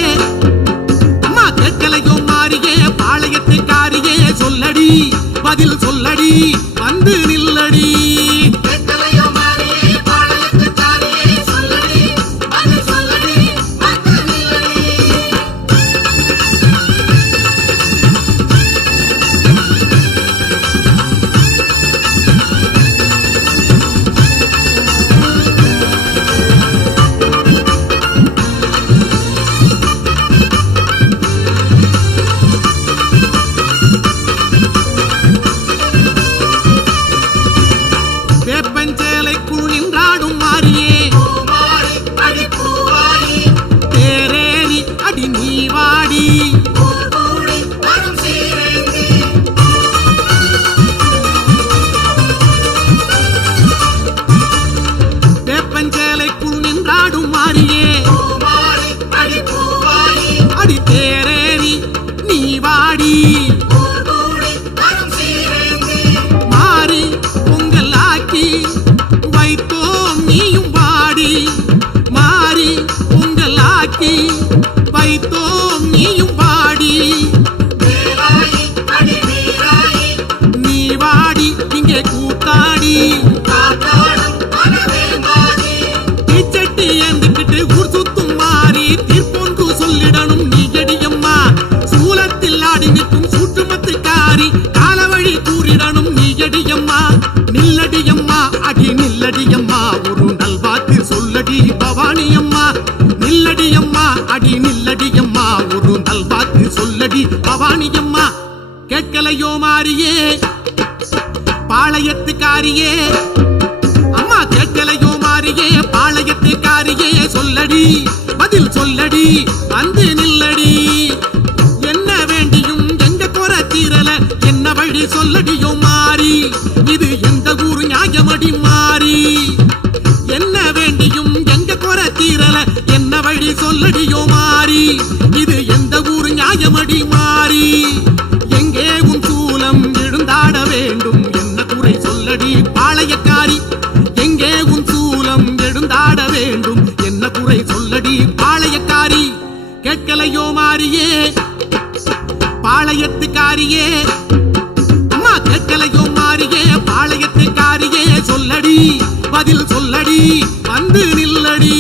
அம்மா கேட்கலையோ மாறியே பாளையத்துக்காரியே சொல்லடி பதில் சொல்லடி வந்து நில்லடி வேப்பஞ்சேலைக்குள் நின்றாடும் மாறியே தேரேறி அடி நீ வாடி வேப்பஞ்சேலைக்குள் நின்றாடும் மாறியே அடி தேரேறி நீ வாடி மாறி பொங்கலாக்கி வைத்தோம் நீயும் வாடி மாறி பொங்கலாக்கி வைத்தோம் நீயும் வாடி நீ வாடி இங்கே கூத்தாடி தீச்சட்டி ஏந்துக்கிட்டு ஊர் சுத்தும் மாறி தீர்ப்பொன்று சொல்லிடணும் நீ எடியம்மா சூலத்தில் ஆடி நிற்கும் சூட்டுமத்துக்காரி காலவழி கூறிடணும் நீ எடியம்மா நில்லடியம்மா அடி நில்லடியம்மா ஒரு நல்வாக்கு சொல்லடி பவானியம்மா நில்லடியம்மா அடி நில்லடியம்மா ஒரு நல்வாக்கு சொல்லடி பவானியம்மா கேட்கலையோ மாறியே பாளையத்துக்காரியே அம்மா கேட்கலையோ மாறியே பாளையத்துக்காரியே சொல்லடி பதில் சொல்லடி வந்து நில்லடி என்ன வேண்டியும் எங்க குறை தீரல என்ன வழி சொல்லடியோ மாறி இது எந்த ஊரு நியாயமடி மாறி என்ன வேண்டியும் எங்க குறை தீரல என்ன வழி சொல்லடியோ மாறி இது எந்த ஊரு நியாயமடி மாறி எங்கே உன் சூலம் எழுந்தாட வேண்டும் என்ன குறை சொல்லடி பாளையக்காரி எங்கே உன் சூலம் எழுந்தாட வேண்டும் என்ன குறை சொல்லடி பாளையக்காரி கேட்கலையோ மாறியே பாளையத்துக்காரியே அம்மா கேட்கலையோ மாறியே பாளையத்துக்காரியே சொல்லடி பதில் சொல்லடி வந்து நில்லடி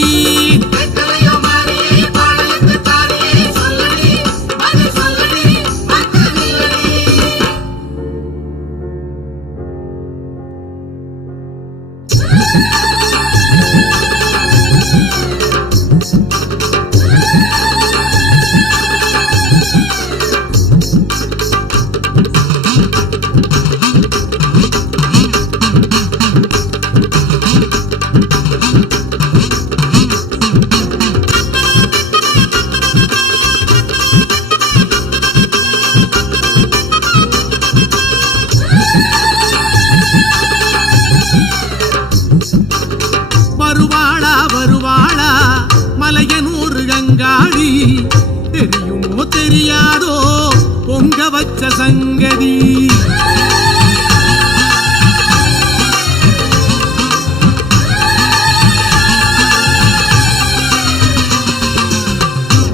வருவாளா வருவாளா மலையனூர் கங்காளி தெரியுமோ தெரியாதோ பொங்க வச்ச சங்கதி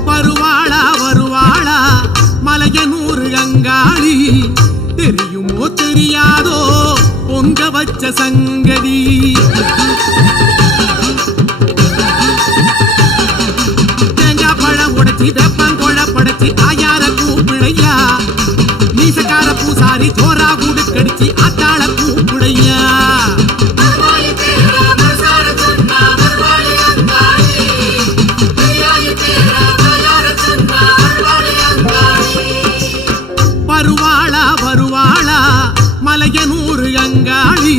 வருவாளா வருவாளா மலையனூர் கங்காளி தெரியுமோ தெரியாதோ பொங்க வச்ச சங்கதி தேங்காய் பழம் உடைச்சி வேப்பங்கொழ படைச்சி தாயார கூப்பிழையா மீசக்கார பூசாரி சோரா கூடு கடிச்சு ஆத்தாள கூப்பிழையா வருவாளா வருவாளா மலையனூர் அங்காளி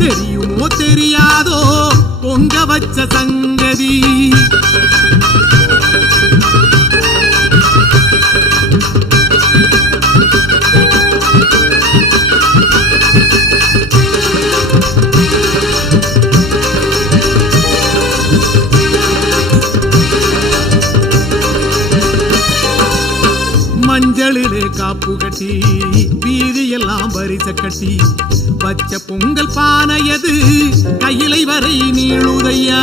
தெரியுமோ தெரியாதோ பொங்க வச்ச சங்கதி மஞ்சளிலே காப்பு கட்டி வீதியெல்லாம் பரிச கட்டி வச்ச பொங்கல் பானையது கையிலை வரை நீளுதையா.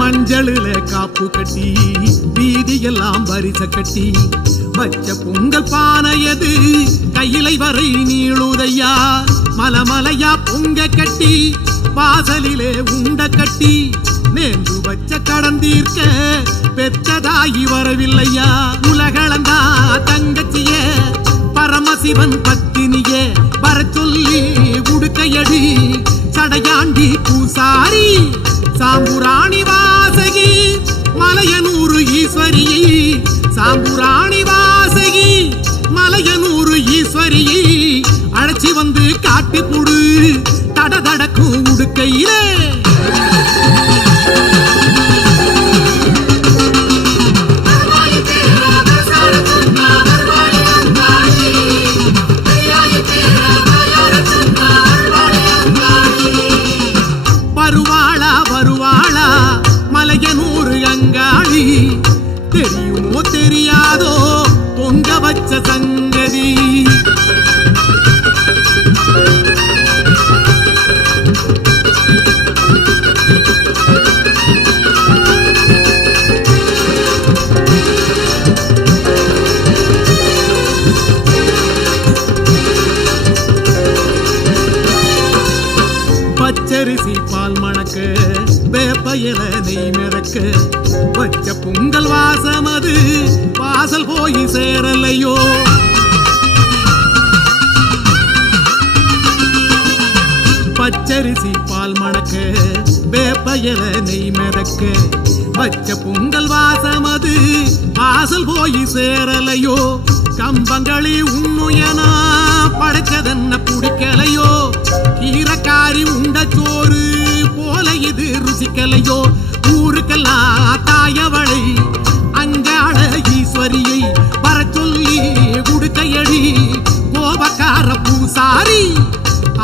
மஞ்சளில காப்பு கட்டி வீதியெல்லாம் வரிச கட்டி வச்ச பொங்கல் பானையது கையிலை வரை நீளுதையா. மலமலையா பொங்க கட்டி வாசலிலே உண்ட கட்டி நேர்ந்து வச்ச கடன் தீர்க்க பெற்றதாகி வரவில்லையா. உலகளந்தா தங்கச்சிய பரமசிவன் பத்தினியே வர சொல்லி உடுக்கையடி சடையாண்டி பூசாரி சாம்புராணி வாசகி மலையனூறு ஈஸ்வரியை. சாம்புராணி வாசகி மலையனூறு ஈஸ்வரியை அழைச்சி வந்து காட்டி புடு தடதடக்கும் உடுக்கையிலே. வருவாளா வருவாளா மலையனூறு அங்காளி தெரியுமோ தெரியாதோ பொங்க வச்ச சங்கதி. பச்சரிசி பால் மணக்க வேப்பையில நெய் மிதக்க வச்ச பொங்கல் வாசம் அது வாசல் போய் சேரலையோ. பச்சரிசி பால் மணக்க வேப்பையில நெய் மிதக்க வச்ச பொங்கல் வாசம் அது வாசல் போய் சேரலையோ. கம்பங்களி உண்ணுயனா படைச்சதென்ன பிடிக்கலையோ. கீரக்காரி உண்ட சோறு போல இது ருசிக்கலையோ. ஊருக்கெல்லாம் தாயவளை அங்காள ஈஸ்வரியை வர சொல்லி உடுக்கையடி கோபக்கார பூசாரி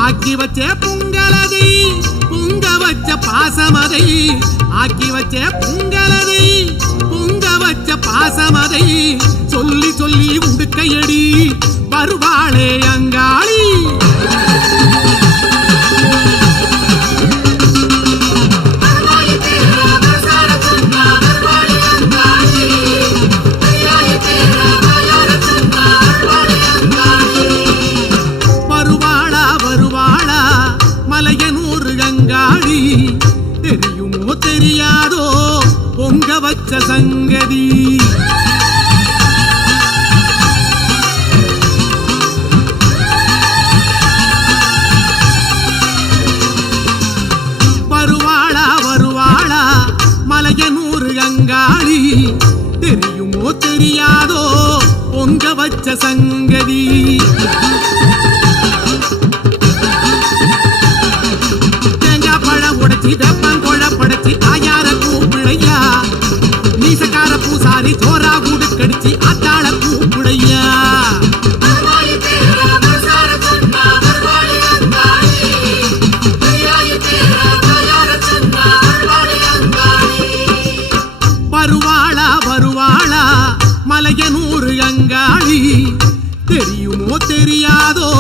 ஆக்கி வச்ச பொங்கலதை பொங்க வச்ச பாசமதை. ஆக்கி வச்ச பொங்கலதை பொங்க வச்ச பாசமதை சொல்லி சொல்லி உடுக்கையடி வருவாளே அங்காளி. வருவாளா வருவாளா மலையனூறு அங்காளி தெரியுமோ தெரியாதோ பொங்க வச்ச சங்கதி. வருவாளா வருவாளா மலையனூறு அங்காளி தெரியுமோ தெரியாதோ பொங்க வச்ச சங்கதி. தேங்காய் பழம் உடைச்சி வெப்பங்கொழ படைச்சி தாயார கூப்பிழையா. நீசக்கார பூசாரி சோரா கூடு கடிச்சு அத்தாள கூப்பிழையா. வருவாளா வருவாளா மலையனூறு அங்காளி தெரியுமோ தெரியாதோ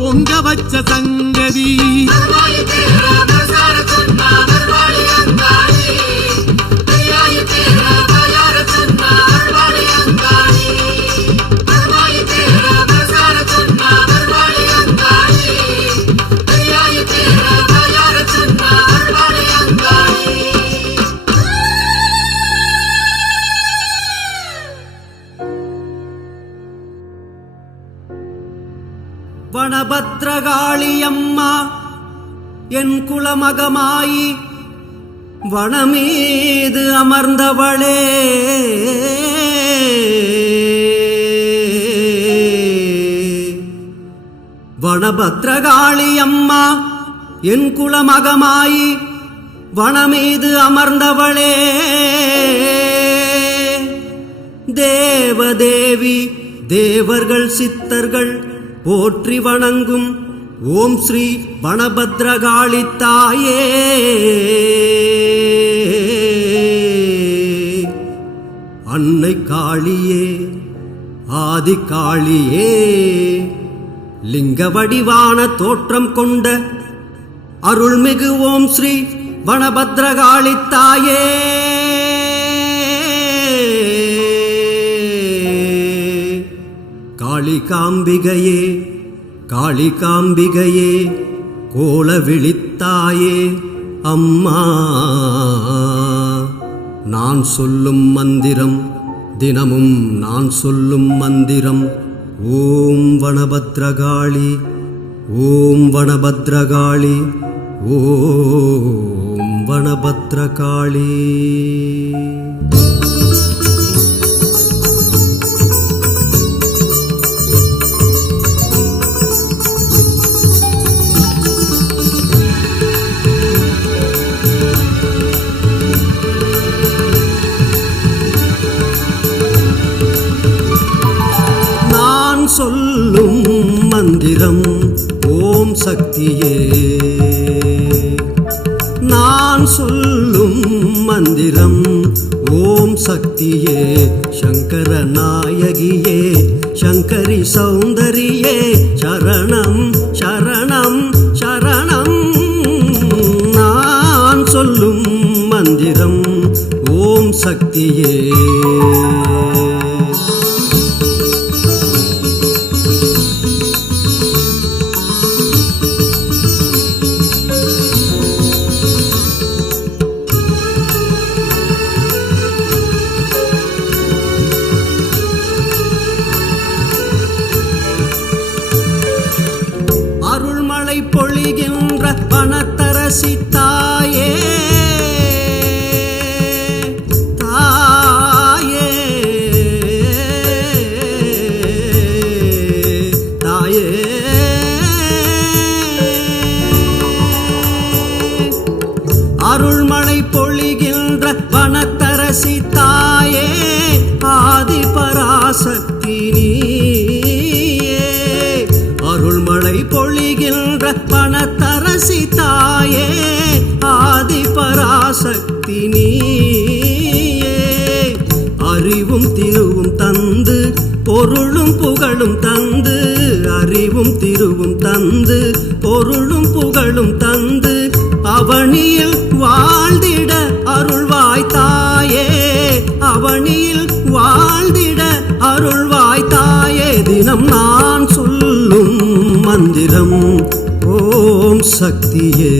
பொங்க வச்ச சங்கதி. வனபத்ரகாளியம்மா என் குலமகமாயி வனமீது அமர்ந்தவளே. வனபத்ரகாளியம்மா என் குலமகமாயி வனமீது அமர்ந்தவளே. தேவதேவி தேவர்கள் சித்தர்கள் போற்றி வணங்கும் ஓம் ஸ்ரீ வனபத்ரகாளி தாயே. அன்னை காளியே ஆதிகாளியே லிங்க வடிவான தோற்றம் கொண்ட அருள்மிகு ஓம் ஸ்ரீ வனபத்ரகாளி தாயே காளிகாம்பிகையே காளிகாம்பிகையே கோல விழித்தாயே அம்மா நான் சொல்லும் மந்திரம் தினமும் நான் சொல்லும் மந்திரம் ஓம் வனபத்ரகாளி ஓம் வனபத்ரகாளி ஓம் வனபத்ரகாளி. சொல்லும் மந்திரம் ஓம் சக்தியே நான் சொல்லும் மந்திரம் ஓம் சக்தியே சங்கர நாயகியே சங்கரி சௌந்தரியே சரணம் சரணம் சரணம் நான் சொல்லும் மந்திரம் ஓம் சக்தியே. பொழிகின்ற வனத்தரசி தாயே தாயே தாயே அருள்மழை பொழிகின்ற வனத்தரசி தாயே ஆதி பராசக்தி நீயே அருள்மழை பொழிகின்ற வனத்தரசி தாயே ஆதி பராசக்தி நீயே அறிவும் திருவும் தந்து பொருளும் புகழும் தந்து அறிவும் திருவும் தந்து பொருளும் புகழும் தந்து அவனியில் வாழ்ந்திட அருள்வாய் தாயே அவனியில் வாழ்ந்திட அருள்வாய் தாயே தினம் நான் சொல்லும் மந்திரம் ஓம் சக்தியே.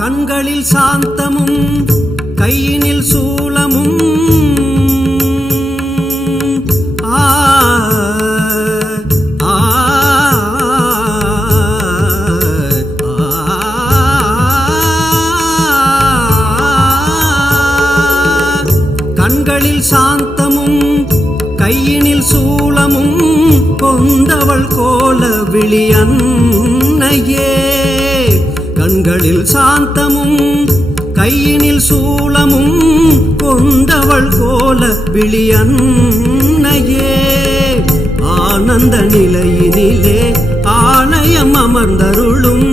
கண்களில் சாந்தமும் கையினில் சூலமும் ஆ ஆ கண்களில் சாந்தமும் கையினில் சூலமும் கொண்டவள் கோல விழியன்னையே கண்களில் சாந்தமும் கையினில் சூலமும் கொண்டவள் கோல விழியன்னையே ஆனந்த நிலையினிலே ஆலயம் அமர்ந்தருளும்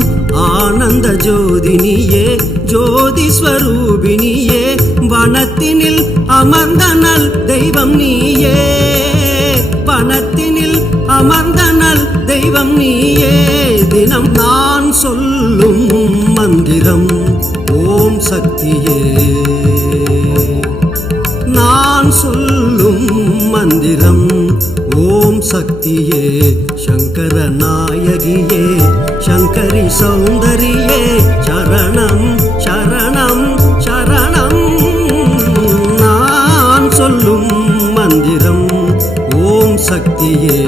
ஆனந்த ஜோதினியே ஜோதி ஸ்வரூபினியே வனத்தினில் அமர்ந்த நல் தெய்வம் நீயே வனத்தினில் அமர்ந்த நல் தெய்வம் நீயே தினம் நான் சொல்லும் மந்திரம் ஓம் சக்தியே நான் சொல்லும் மந்திரம் ஓம் சக்தியே சங்கர நாயகியே சங்கரி சௌந்தரியே சரணம் சரணம் சரணம் நான் சொல்லும் மந்திரம் ஓம் சக்தியே.